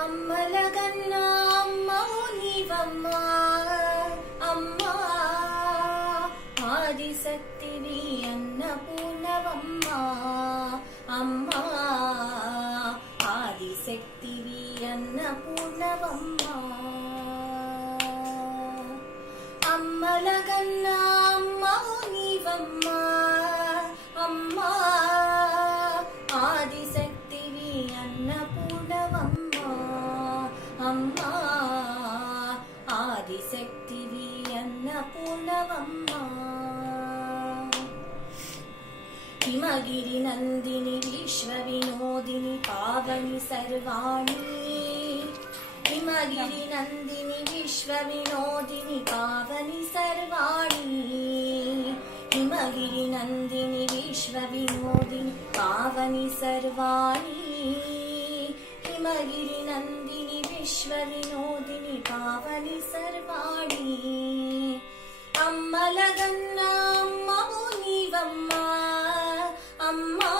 అమ్మలగన్న అమ్మవు నీవమ్మా అమ్మా ఆదిశక్తివి అన్నపూర్ణవమ్మా అమ్మా ఆదిశక్తివి అన్నపూర్ణవమ్మా అమ్మలగన్న అమ్మవు నీవమ్మా అమ్మా ఆదిశక్తివి అన్నపూర్ణవమ్మా అమ్మా ఆదిశక్తివి అన్నపూర్ణవమ్మా హిమగిరి నందిని విశ్వ వినోదిని పావని సర్వాణి హిమగిరి నందిని విశ్వ వినోదిని పావని సర్వాణి హిమగిరి నందిని విశ్వ వినోదిని పావని సర్వాణి హిమగిరి నందిని విశ్వ వినోదిని పావని సర్వాణి అమ్మలగన్న అమ్మవు నీవమ్మా అమ్మా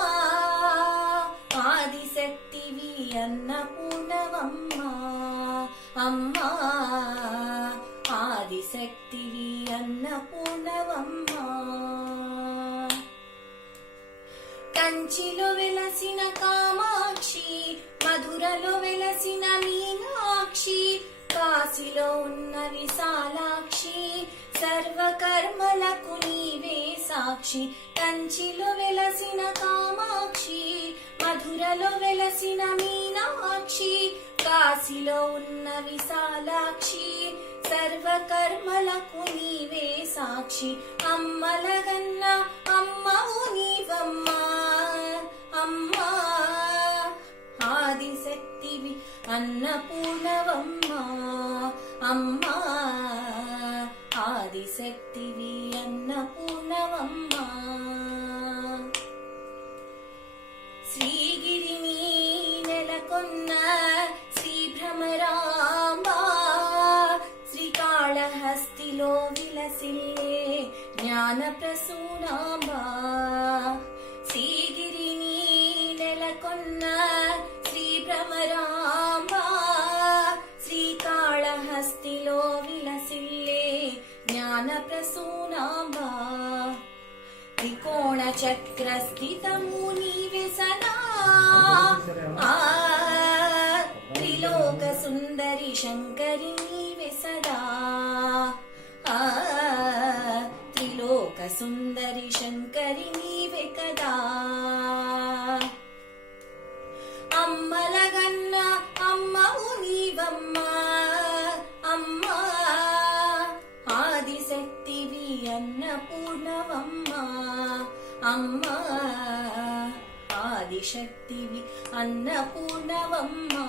ఆదిశక్తివి అన్నపూర్ణవమ్మా అమ్మా ఆదిశక్తివి అన్నపూర్ణవమ్మా కంచిలో వెలసిన కామాక్షి మధురలో వెలసిన మీనాక్షి కాశీలో ఉన్న విశాలాక్షి సర్వకర్మలకు నీవే సాక్షి కంచిలో వెలసిన కామాక్షి మధురలో వెలసిన మీనాక్షి కాశీలో ఉన్న విశాలాక్షి సర్వకర్మలకు నీవే సాక్షి అమ్మలగన్న అమ్మవు నీవమ్మా అమ్మా ఆదిశక్తివి అన్నపూర్ణవమ్మా అమ్మా ఆదిశక్తివి అన్నపూర్ణవమ్మా శ్రీగిరిని నెలకొన్న శ్రీ భ్రమరాంబా శ్రీకాళహస్తిలో విలసిల్లే జ్ఞాన ప్రసూనాంబా శ్రీగిరిని నెలకొన్న శ్రీ భ్రమరాంబా శ్రీకాళహస్తిలో విలసిల్లే జ్ఞాన ప్రసూనాంబా త్రికోణ చక్ర స్థితము నీవే సదా త్రిలోక సుందరి శంకరి నీవే సదా త్రిలోక సుందరి శంకరి నీవే కదా అమ్మలగన్న అమ్మవు నీవమ్మా అమ్మా ఆదిశక్తివి అన్నపూర్ణవమ్మా అమ్మా ఆదిశక్తివి అన్నపూర్ణవమ్మా